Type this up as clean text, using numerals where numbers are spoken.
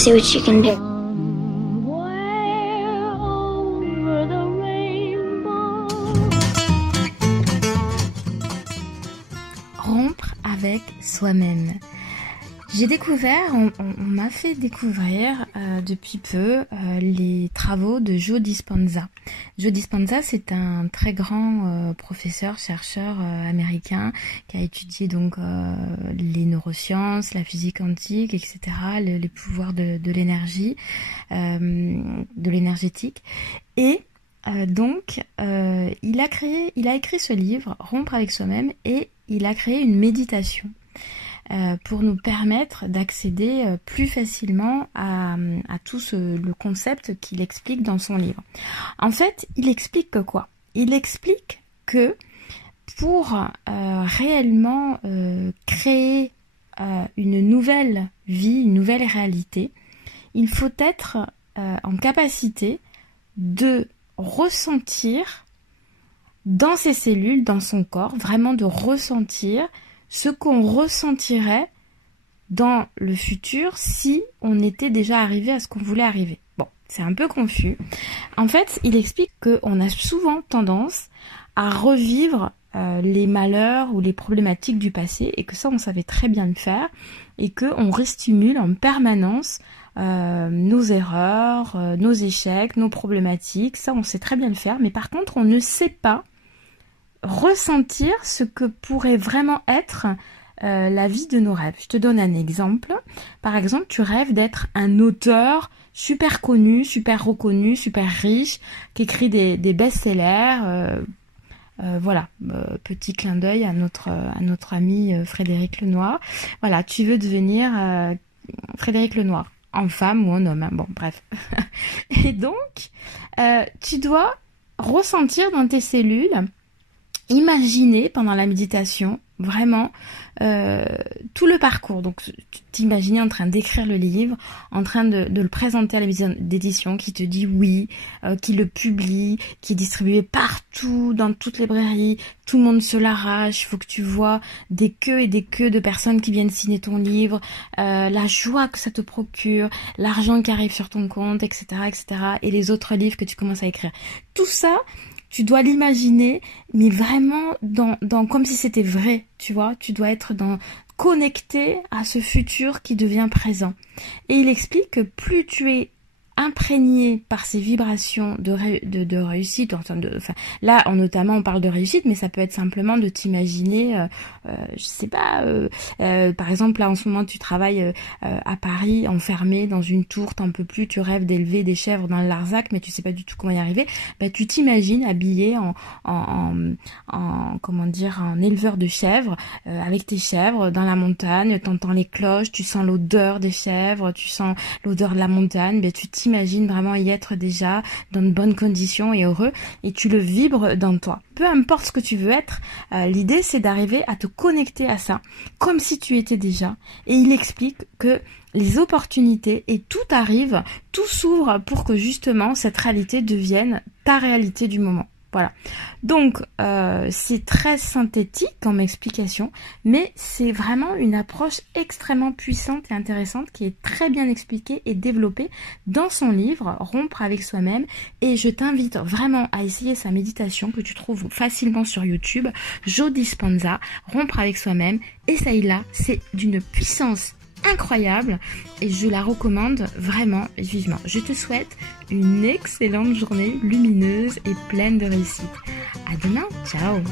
see what you can do. Rompre avec soi-même. J'ai découvert, on m'a fait découvrir depuis peu les travaux de Joe Dispenza. Joe Dispenza, c'est un très grand professeur, chercheur américain qui a étudié donc les neurosciences, la physique quantique, etc., les pouvoirs de l'énergie, de l'énergétique. Et donc, il a écrit ce livre, Rompre avec soi-même, et il a créé une méditation pour nous permettre d'accéder plus facilement à tout le concept qu'il explique dans son livre. En fait, il explique que quoi? Il explique que pour réellement créer une nouvelle vie, une nouvelle réalité, il faut être en capacité de ressentir dans ses cellules, dans son corps, vraiment de ressentir ce qu'on ressentirait dans le futur si on était déjà arrivé à ce qu'on voulait arriver. Bon, c'est un peu confus. En fait, il explique qu'on a souvent tendance à revivre les malheurs ou les problématiques du passé et que ça, on savait très bien le faire et qu'on restimule en permanence nos erreurs, nos échecs, nos problématiques. Ça, on sait très bien le faire, mais par contre, on ne sait pas ressentir ce que pourrait vraiment être la vie de nos rêves. Je te donne un exemple. Par exemple, tu rêves d'être un auteur super connu, super reconnu, super riche, qui écrit des best-sellers. Voilà, petit clin d'œil à notre ami Frédéric Lenoir. Voilà, tu veux devenir Frédéric Lenoir, en femme ou en homme, hein. Bon, bref. Et donc, tu dois ressentir dans tes cellules, imaginer pendant la méditation vraiment tout le parcours. Donc t'imaginer en train d'écrire le livre, en train de le présenter à la maison d'édition qui te dit oui, qui le publie, qui est distribué partout dans toutes les librairies, tout le monde se l'arrache, il faut que tu vois des queues et des queues de personnes qui viennent signer ton livre, la joie que ça te procure, l'argent qui arrive sur ton compte, etc., etc., et les autres livres que tu commences à écrire. Tout ça, tu dois l'imaginer, mais vraiment dans comme si c'était vrai, tu vois. Tu dois être connecté à ce futur qui devient présent. Et il explique que plus tu es imprégné par ces vibrations de réussite, là notamment on parle de réussite, mais ça peut être simplement de t'imaginer, je sais pas, par exemple là en ce moment tu travailles à Paris, enfermé dans une tour, t'en peux plus, tu rêves d'élever des chèvres dans le Larzac, mais tu sais pas du tout comment y arriver. Bah tu t'imagines habillé comment dire, en éleveur de chèvres, avec tes chèvres dans la montagne, t'entends les cloches, tu sens l'odeur des chèvres, tu sens l'odeur de la montagne, bah tu t'imagines vraiment y être déjà dans de bonnes conditions et heureux, et tu le vibres dans toi. Peu importe ce que tu veux être, l'idée c'est d'arriver à te connecter à ça, comme si tu étais déjà. Et il explique que les opportunités et tout arrive, tout s'ouvre pour que justement cette réalité devienne ta réalité du moment. Voilà. Donc, c'est très synthétique comme explication, mais c'est vraiment une approche extrêmement puissante et intéressante qui est très bien expliquée et développée dans son livre Rompre avec soi-même. Et je t'invite vraiment à essayer sa méditation que tu trouves facilement sur YouTube, Joe Dispenza, Rompre avec soi-même. Essaye-la, c'est d'une puissance incroyable et je la recommande vraiment vivement. Je te souhaite une excellente journée lumineuse et pleine de réussite. À demain, ciao!